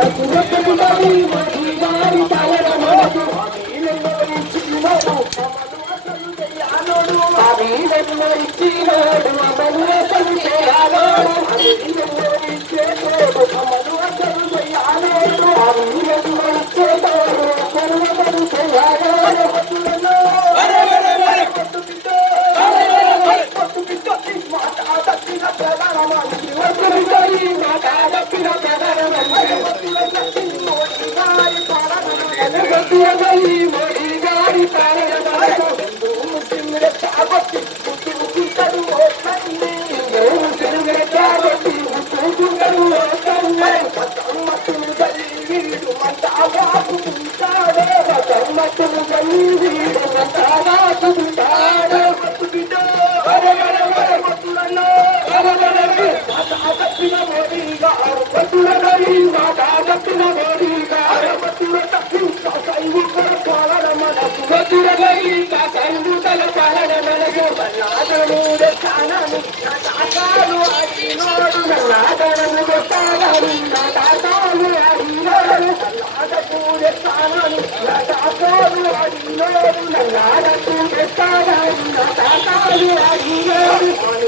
ఇచ్చినాడు العدد للطعام لا تعتاد عيناه العدد للطعام لا تعتاد عيناه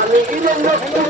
আমি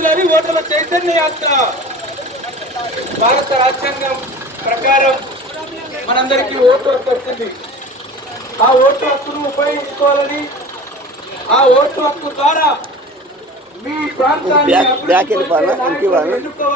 విద్యార్థులని ఓటర్ల చైతన్య యాత్ర భారత రాజ్యాంగం ప్రకారం మనందరికీ ఓటు హక్కు వచ్చింది ఆ ఓటు హక్కును ఉపయోగించుకోవాలని ఆ ఓటు హక్కు ద్వారా మీ ప్రాంతాన్ని ఎన్నుకోవాలని